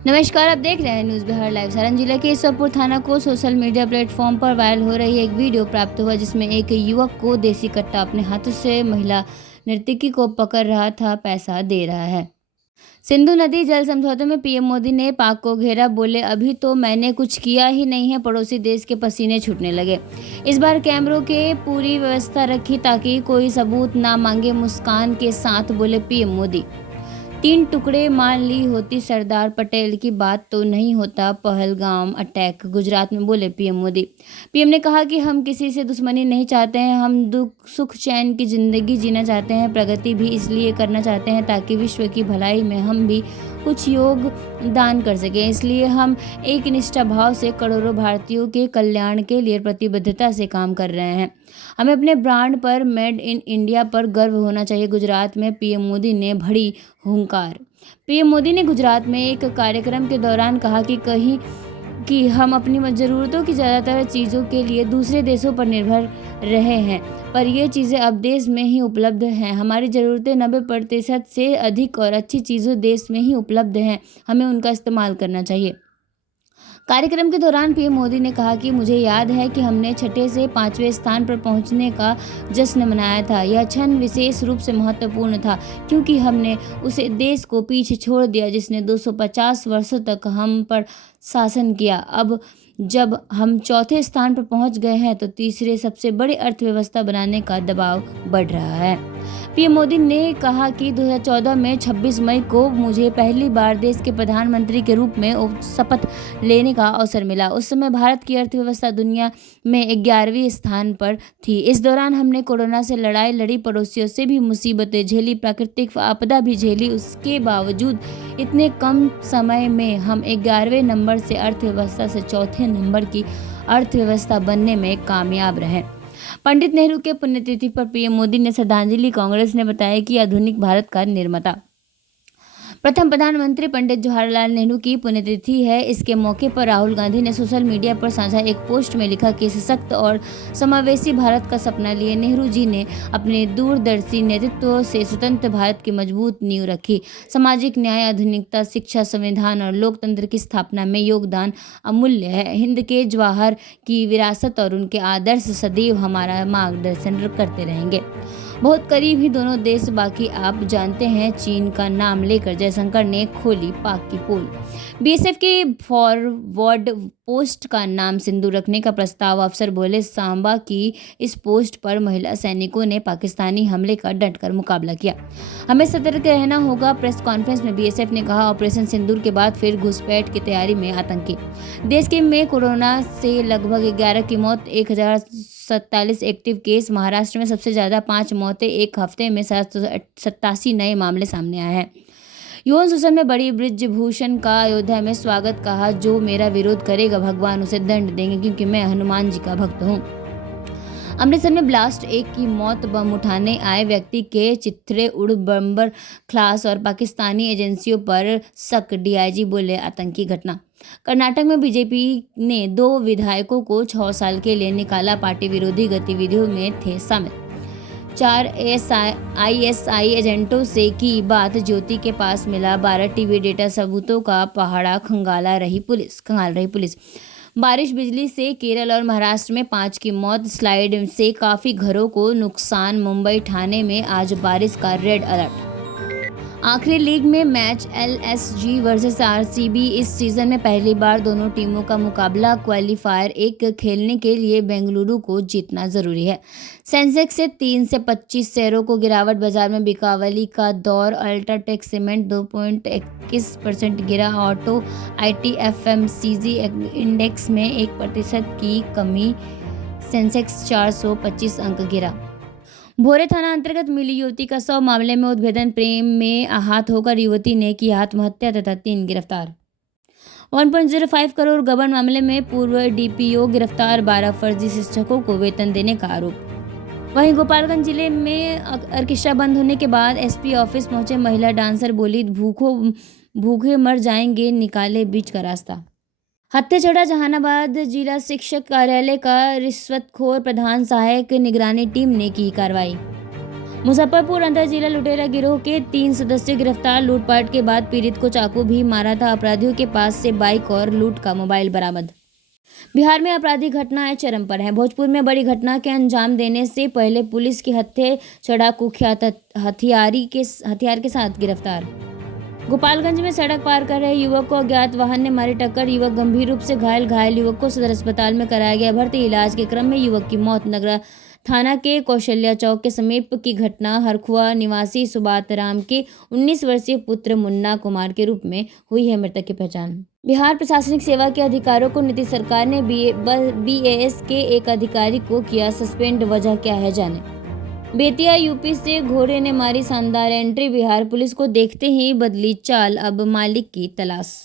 नमस्कार, आप देख रहे हैं न्यूज़ बिहार लाइव। सारण जिले के ईसुपुर थाना को सोशल मीडिया प्लेटफॉर्म पर वायरल हो रही एक वीडियो प्राप्त हुआ जिसमें एक युवक को देसी कट्टा अपने हाथों से महिला नर्तकी को पकड़ रहा था, पैसा दे रहा है। सिंधु नदी जल समझौते में पीएम मोदी ने पाक को घेरा, बोले अभी तो मैंने कुछ किया ही नहीं है, पड़ोसी देश के पसीने छूटने लगे। इस बार कैमरों के पूरी व्यवस्था रखी ताकि कोई सबूत ना मांगे, मुस्कान के साथ बोले पीएम मोदी। 3 टुकड़े मान ली होती सरदार पटेल की बात तो नहीं होता पहलगाम अटैक, गुजरात में बोले पीएम मोदी। पीएम ने कहा कि हम किसी से दुश्मनी नहीं चाहते हैं, हम दुख सुख चैन की जिंदगी जीना चाहते हैं, प्रगति भी इसलिए करना चाहते हैं ताकि विश्व की भलाई में हम भी कुछ योगदान कर सकें। इसलिए हम एक निष्ठा भाव से करोड़ों भारतीयों के कल्याण के लिए प्रतिबद्धता से काम कर रहे हैं। हमें अपने ब्रांड पर, मेड इन इंडिया पर गर्व होना चाहिए। गुजरात में पीएम मोदी ने भरी हुंकार। पीएम मोदी ने गुजरात में एक कार्यक्रम के दौरान कहा कि हम अपनी ज़रूरतों की ज़्यादातर चीज़ों के लिए दूसरे देशों पर निर्भर रहे हैं, पर ये चीज़ें अब देश में ही उपलब्ध हैं। हमारी ज़रूरतें 90% से अधिक और अच्छी चीज़ें देश में ही उपलब्ध हैं, हमें उनका इस्तेमाल करना चाहिए। कार्यक्रम के दौरान पीएम मोदी ने कहा कि मुझे याद है कि हमने 6 से 5वें स्थान पर पहुंचने का जश्न मनाया था। यह क्षण विशेष रूप से महत्वपूर्ण था क्योंकि हमने उस देश को पीछे छोड़ दिया जिसने 250 वर्षों तक हम पर शासन किया। अब जब हम चौथे स्थान पर पहुंच गए हैं तो तीसरे सबसे बड़ी अर्थव्यवस्था बनाने का दबाव बढ़ रहा है। पीएम मोदी ने कहा कि 2014 में 26 मई को मुझे पहली बार देश के प्रधानमंत्री के रूप में शपथ लेने का अवसर मिला। उस समय भारत की अर्थव्यवस्था दुनिया में 11वें स्थान पर थी। इस दौरान हमने कोरोना से लड़ाई लड़ी, पड़ोसियों से भी मुसीबतें झेली, प्राकृतिक आपदा भी झेली। उसके बावजूद इतने कम समय में हम 11वें नंबर से अर्थव्यवस्था से चौथे नंबर की अर्थव्यवस्था बनने में कामयाब रहे। पंडित नेहरू के पुण्यतिथि पर पीएम मोदी ने श्रद्धांजलि। कांग्रेस ने बताया कि आधुनिक भारत का निर्माता प्रथम प्रधानमंत्री पंडित जवाहरलाल नेहरू की पुण्यतिथि है। इसके मौके पर राहुल गांधी ने सोशल मीडिया पर साझा एक पोस्ट में लिखा कि सशक्त और समावेशी भारत का सपना लिए नेहरू जी ने अपने दूरदर्शी नेतृत्व से स्वतंत्र भारत की मजबूत नींव रखी। सामाजिक न्याय, आधुनिकता, शिक्षा, संविधान और लोकतंत्र की स्थापना में योगदान अमूल्य है। हिंद के जवाहर की विरासत और उनके आदर्श सदैव हमारा मार्गदर्शन करते रहेंगे। बहुत करीब ही दोनों देश, बाकी आप जानते हैं, चीन का नाम लेकर जयशंकर ने खोली पाक की पोल। बीएसएफ के फॉरवर्ड पोस्ट का नाम सिंधु रखने का प्रस्ताव, अफसर बोले सांबा की इस पोस्ट पर महिला सैनिकों ने पाकिस्तानी हमले का डटकर मुकाबला किया। हमें सतर्क रहना होगा। प्रेस कॉन्फ्रेंस में बीएसएफ ने कहा, ऑपरेशन सिंदूर के बाद फिर घुसपैठ की तैयारी में आतंकी। देश के में कोरोना से लगभग 11 की मौत, 1047 एक्टिव केस। महाराष्ट्र में सबसे ज़्यादा 5 मौतें, एक हफ्ते में 787 नए मामले सामने आए हैं। यौन शोषण में बड़ी ब्रिजभूषण का अयोध्या में स्वागत, कहा जो मेरा विरोध करेगा भगवान उसे दंड देंगे क्योंकि मैं हनुमान जी का भक्त हूँ। अमृतसर में ब्लास्ट, एक की मौत, बम उठाने आए व्यक्ति के चित्रे उड़, बम्बर क्लास और पाकिस्तानी एजेंसियों पर शक, डीआईजी बोले आतंकी घटना। कर्नाटक में बीजेपी ने 2 विधायकों को 6 साल के लिए निकाला, पार्टी विरोधी गतिविधियों में थे शामिल। 4 आईएसआई एजेंटों से की बात, ज्योति के पास मिला 12 टीवी डेटा, सबूतों का पहाड़ा खंगाल रही पुलिस। बारिश, बिजली से केरल और महाराष्ट्र में 5 की मौत, स्लाइड से काफ़ी घरों को नुकसान। मुंबई, ठाणे में आज बारिश का रेड अलर्ट। आखिरी लीग में मैच, एलएसजी वर्सेस आरसीबी। इस सीजन में पहली बार दोनों टीमों का मुकाबला क्वालीफायर 1 खेलने के लिए बेंगलुरु को जीतना जरूरी है। सेंसेक्स से 3 से 25 शेयरों को गिरावट, बाजार में बिकावली का दौर। अल्ट्राटेक सीमेंट 2.21% गिरा। ऑटो, आईटी, एफएमसीजी इंडेक्स में 1% की कमी, सेंसेक्स 425 अंक गिरा। भोरे थाना अंतर्गत मिली युवती का 100 मामले में उद्भेदन, प्रेम में आहत होकर युवती ने की आत्महत्या तथा 3 गिरफ्तार। 1.05 करोड़ गबन मामले में पूर्व डीपीओ गिरफ्तार, 12 फर्जी शिक्षकों को वेतन देने का आरोप। वहीं गोपालगंज जिले में ऑर्केस्ट्रा बंद होने के बाद एसपी ऑफिस पहुंचे महिला डांसर, बोली भूखे मर जाएंगे, निकाले बीच का रास्ता। हत्या चढ़ा जहानाबाद जिला शिक्षक कार्यालय का, रिश्वतखोर प्रधान सहायक निगरानी टीम ने की कार्रवाई। मुजफ्फरपुर अंतर जिला लुटेरा गिरोह के 3 सदस्य गिरफ्तार। लूटपाट के बाद पीड़ित को चाकू भी मारा था। अपराधियों के पास से बाइक और लूट का मोबाइल बरामद। बिहार में आपराधिक घटनाएं चरम पर हैं। भोजपुर में बड़ी घटना के अंजाम देने से पहले पुलिस के हत्थे चढ़ा कुख्यात हथियार के साथ गिरफ्तार। गोपालगंज में सड़क पार कर रहे युवक को अज्ञात वाहन ने मारी टक्कर। युवक गंभीर रूप से घायल युवक को सदर अस्पताल में कराया गया भर्ती। इलाज के क्रम में युवक की मौत। नगरा थाना के कौशल्या चौक के समीप की घटना। हरखुआ निवासी सुबात राम के 19 वर्षीय पुत्र मुन्ना कुमार के रूप में हुई है मृतक की पहचान। बिहार प्रशासनिक सेवा के अधिकारियों को नीतीश सरकार ने BAS के एक अधिकारी को किया सस्पेंड। वजह क्या है जाने। बेतिया यूपी से घोड़े ने मारी शानदार एंट्री। बिहार पुलिस को देखते ही बदली चाल, अब मालिक की तलाश।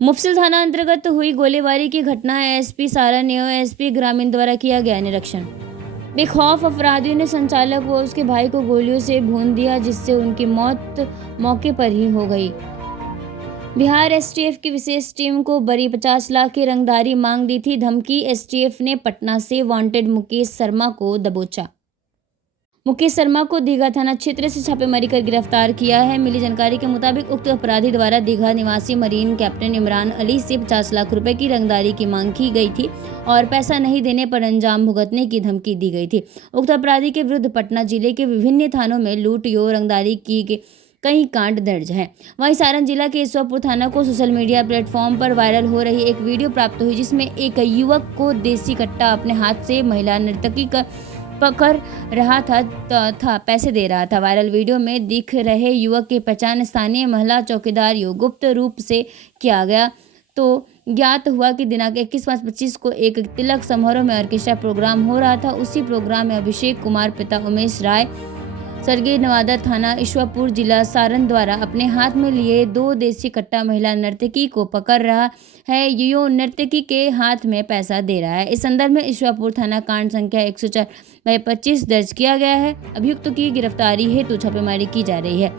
मुफस्सिल थाना अंतर्गत हुई गोलीबारी की घटना। एसपी सारण एवं एसपी ग्रामीण द्वारा किया गया निरीक्षण। बेखौफ अपराधियों ने संचालक व उसके भाई को गोलियों से भून दिया, जिससे उनकी मौत मौके पर ही हो गई। बिहार एसटीएफ की विशेष टीम को बड़ी 50 लाख की रंगदारी मांग दी थी धमकी। एसटीएफ ने पटना से वांटेड मुकेश शर्मा को दबोचा। मुकेश शर्मा को दीघा थाना क्षेत्र से छापेमारी कर गिरफ्तार किया है। मिली जानकारी के मुताबिक उक्त अपराधी द्वारा दीघा निवासी मरीन कैप्टन इमरान अली से 50 लाख रुपए की रंगदारी की मांग की गई थी और पैसा नहीं देने पर अंजाम भुगतने की धमकी दी गई थी। उक्त अपराधी के विरुद्ध पटना जिले के विभिन्न थानों में लूट एवं रंगदारी की कई कांड दर्ज हैं। वहीं सारण जिला के ईश्वरपुर थाना को सोशल मीडिया प्लेटफॉर्म पर वायरल हो रही एक वीडियो प्राप्त हुई, जिसमें एक युवक को देसी कट्टा अपने हाथ से महिला नर्तकी पकड़ रहा था पैसे दे रहा था। वायरल वीडियो में दिख रहे युवक की पहचान स्थानीय महिला चौकीदार गुप्त रूप से किया गया तो ज्ञात हुआ कि दिनांक 21/5/25 को एक तिलक समारोह में ऑर्केस्ट्रा प्रोग्राम हो रहा था। उसी प्रोग्राम में अभिषेक कुमार पिता उमेश राय स्वर्गीय नवादा थाना ईश्वरपुर जिला सारण द्वारा अपने हाथ में लिए 2 देसी कट्टा महिला नर्तकी को पकड़ रहा है। यो नर्तकी के हाथ में पैसा दे रहा है। इस संदर्भ में ईश्वरपुर थाना कांड संख्या 104/25 दर्ज किया गया है। अभियुक्त की गिरफ्तारी हेतु छापेमारी की जा रही है।